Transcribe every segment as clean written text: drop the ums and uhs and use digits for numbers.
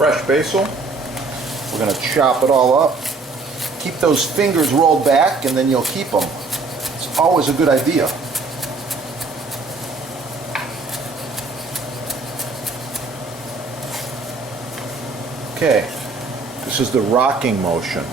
fresh basil. We're going to chop it all up. Keep those fingers rolled back and then you'll keep them. It's always a good idea. Okay, this is the rocking motion.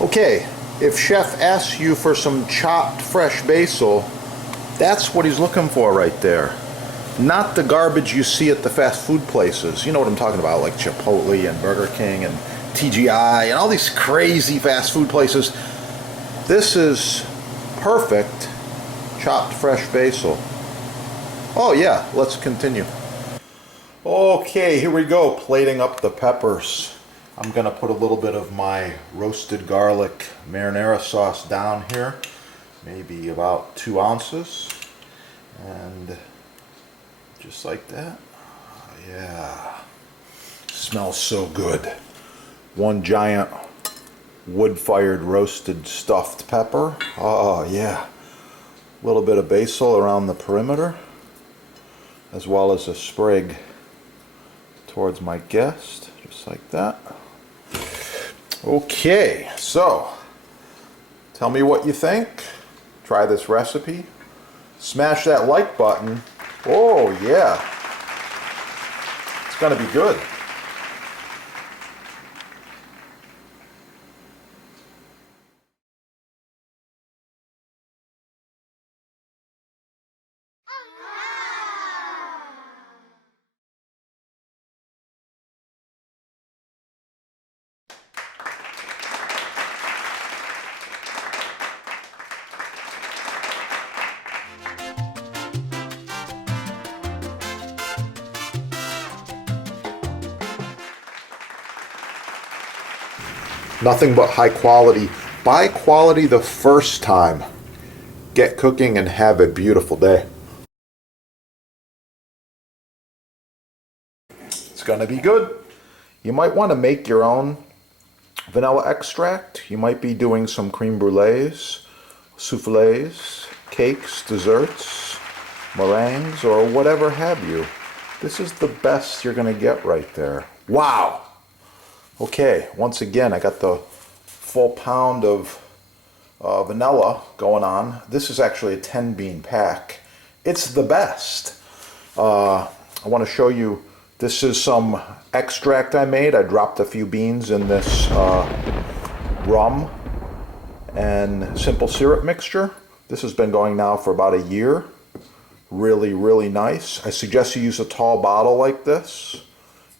Okay, if Chef asks you for some chopped fresh basil, that's what he's looking for right there. Not the garbage you see at the fast food places. You know what I'm talking about, like Chipotle and Burger King and TGI and all these crazy fast food places. This is perfect chopped fresh basil. Oh yeah, let's continue. Okay, here we go, plating up the peppers. I'm going to put a little bit of my roasted garlic marinara sauce down here, maybe about 2 ounces, and just like that. Yeah, smells so good. One giant wood-fired roasted stuffed pepper. Oh yeah, a little bit of basil around the perimeter, as well as a sprig towards my guest, just like that. Okay, so tell me what you think. Try this recipe. Smash that like button. Oh yeah, it's gonna be good. Nothing but high quality. Buy quality the first time. Get cooking and have a beautiful day. It's gonna be good. You might want to make your own vanilla extract. You might be doing some creme brulees, soufflés, cakes, desserts, meringues, or whatever have you. This is the best you're gonna get right there. Wow! Okay, once again, I got the full pound of vanilla going on. This is actually a 10 bean pack. It's the best. I want to show you, this is some extract I made. I dropped a few beans in this rum and simple syrup mixture. This has been going now for about a year. Really, really nice. I suggest you use a tall bottle like this.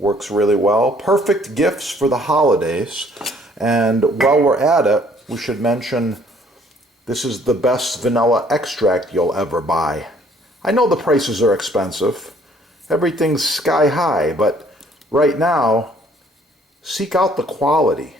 Works really well. Perfect gifts for the holidays. And while we're at it, we should mention this is the best vanilla extract you'll ever buy. I know the prices are expensive. Everything's sky high, but right now, seek out the quality.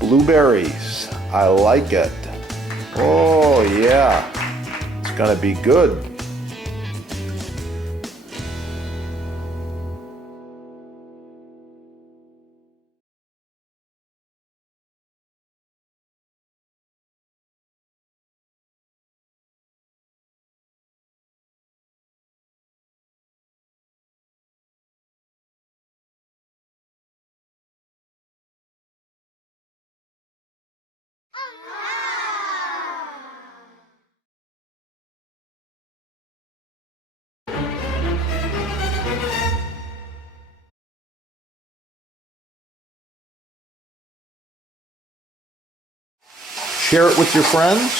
Blueberries, I like it. Oh yeah, it's gonna be good. Share it with your friends.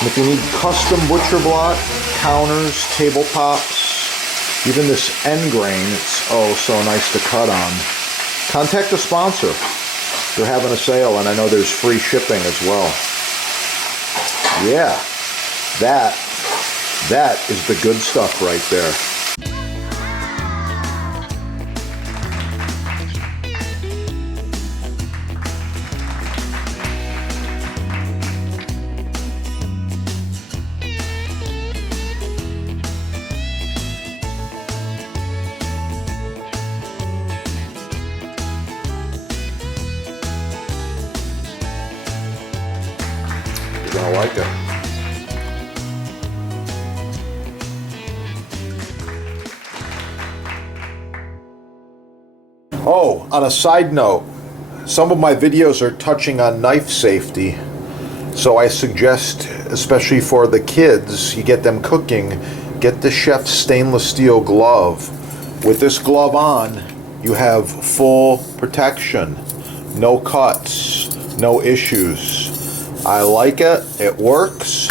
And if you need custom butcher block, counters, tabletops, even this end grain, it's oh so nice to cut on. Contact the sponsor. They're having a sale, and I know there's free shipping as well. Yeah, that is the good stuff right there. You're gonna like it. Oh, on a side note, some of my videos are touching on knife safety, so I suggest, especially for the kids, you get them cooking, get the chef's stainless steel glove. With this glove on, you have full protection, no cuts, no issues. I like it, it works,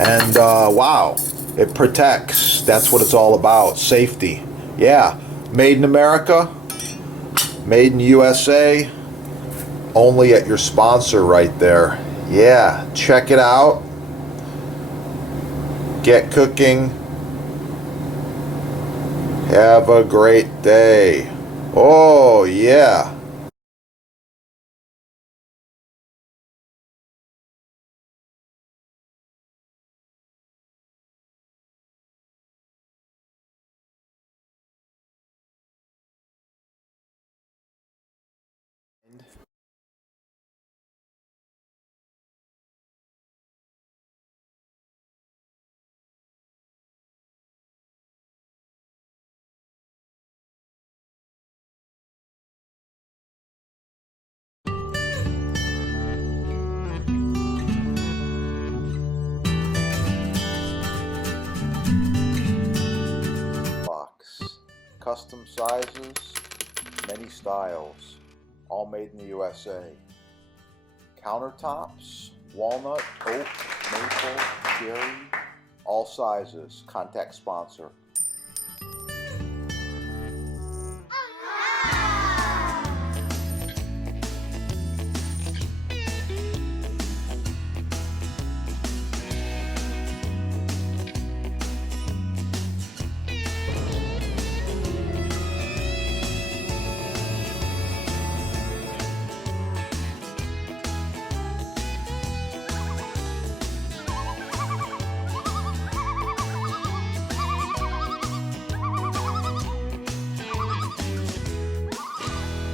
and wow, it protects. That's what it's all about, safety. Yeah, made in America, made in USA, only at your sponsor right there. Yeah, check it out. Get cooking. Have a great day. Oh, yeah. Custom sizes, many styles, all made in the USA. Countertops, walnut, oak, maple, cherry, all sizes. Contact sponsor.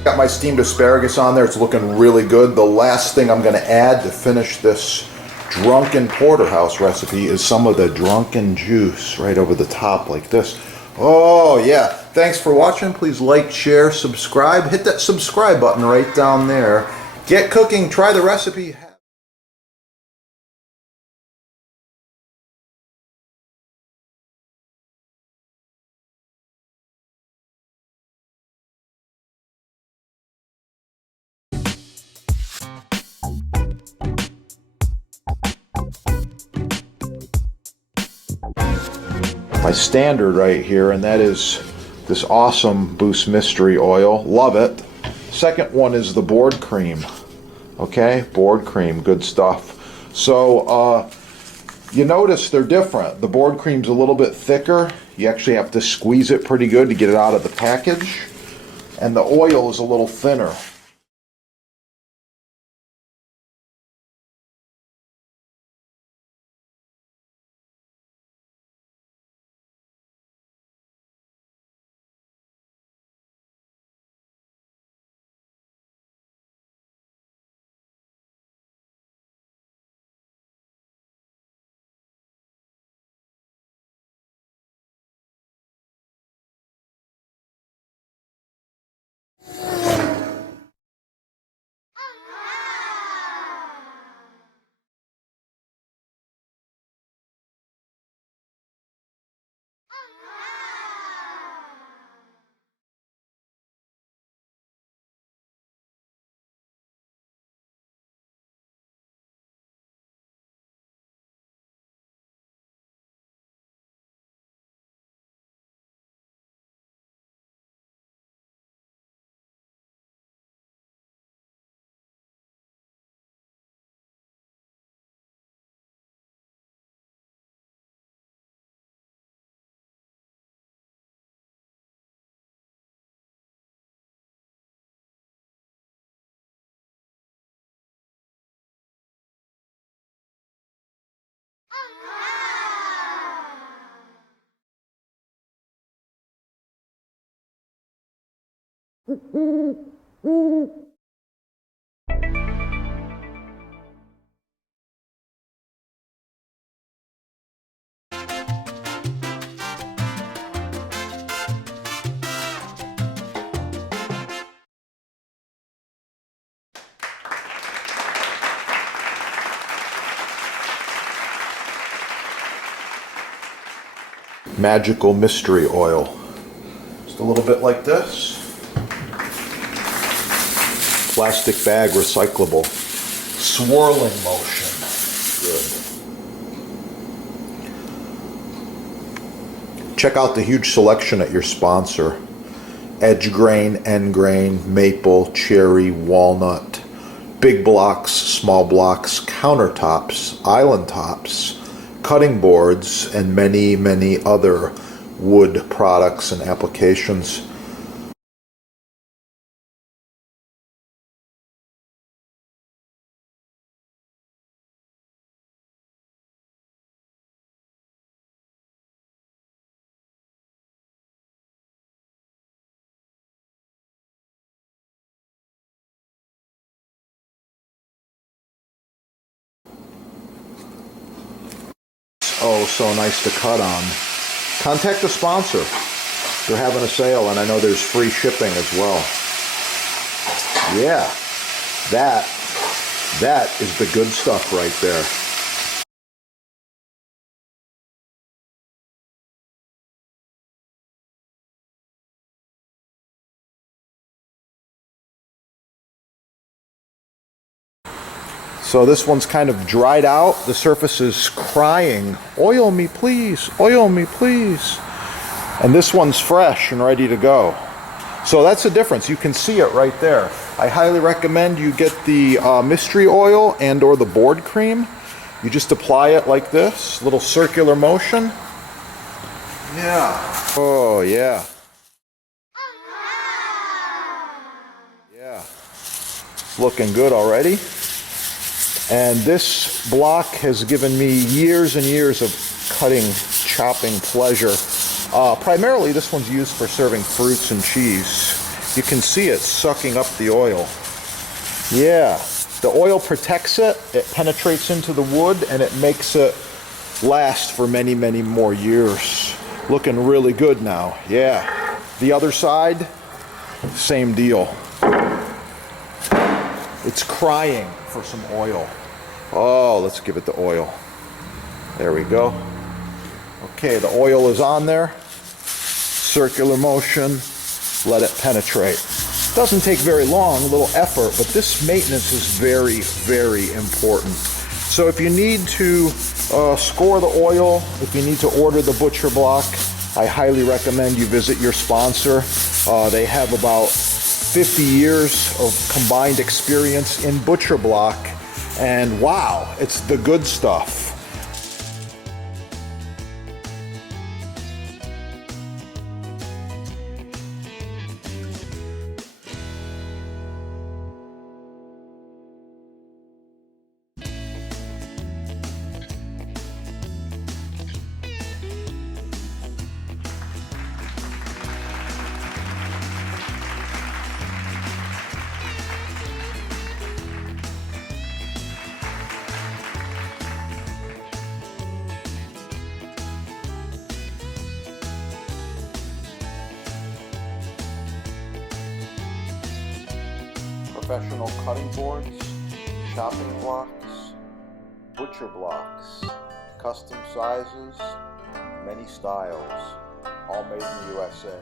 Got my steamed asparagus on there. It's looking really good. The last thing I'm going to add to finish this drunken porterhouse recipe is some of the drunken juice right over the top like this. Oh yeah. Thanks for watching. Please like, share, subscribe. Hit that subscribe button right down there. Get cooking. Try the recipe. My standard right here, and that is this awesome Boost Mystery Oil. Love it. Second one is the board cream. Okay, board cream, good stuff. So you notice they're different. The board cream's a little bit thicker. You actually have to squeeze it pretty good to get it out of the package. And the oil is a little thinner. Magical mystery oil. Just a little bit like this. Plastic bag, recyclable. Swirling motion. Good. Check out the huge selection at your sponsor. Edge grain, end grain, maple, cherry, walnut, big blocks, small blocks, countertops, island tops, cutting boards, and many, many other wood products and applications. Oh, so nice to cut on. Contact the sponsor. They're having a sale, and I know there's free shipping as well. Yeah, that is the good stuff right there. So this one's kind of dried out. The surface is crying, oil me please, oil me please. And this one's fresh and ready to go. So that's the difference. You can see it right there. I highly recommend you get the mystery oil and or the board cream. You just apply it like this, little circular motion. Yeah. Oh yeah. Yeah. Looking good already. And this block has given me years and years of cutting, chopping pleasure. Primarily this one's used for serving fruits and cheese. You can see it sucking up the oil. Yeah, the oil protects it, it penetrates into the wood, and it makes it last for many, many more years. Looking really good now, yeah. The other side, same deal. It's crying for some oil. Oh, let's give it the oil. There we go. Okay, the oil is on there. Circular motion, let it penetrate. Doesn't take very long, a little effort, but this maintenance is very, very important. So if you need to score the oil, if you need to order the butcher block, I highly recommend you visit your sponsor. They have about 50 years of combined experience in butcher block, and wow, it's the good stuff. Professional cutting boards, chopping blocks, butcher blocks, custom sizes, many styles, all made in the USA.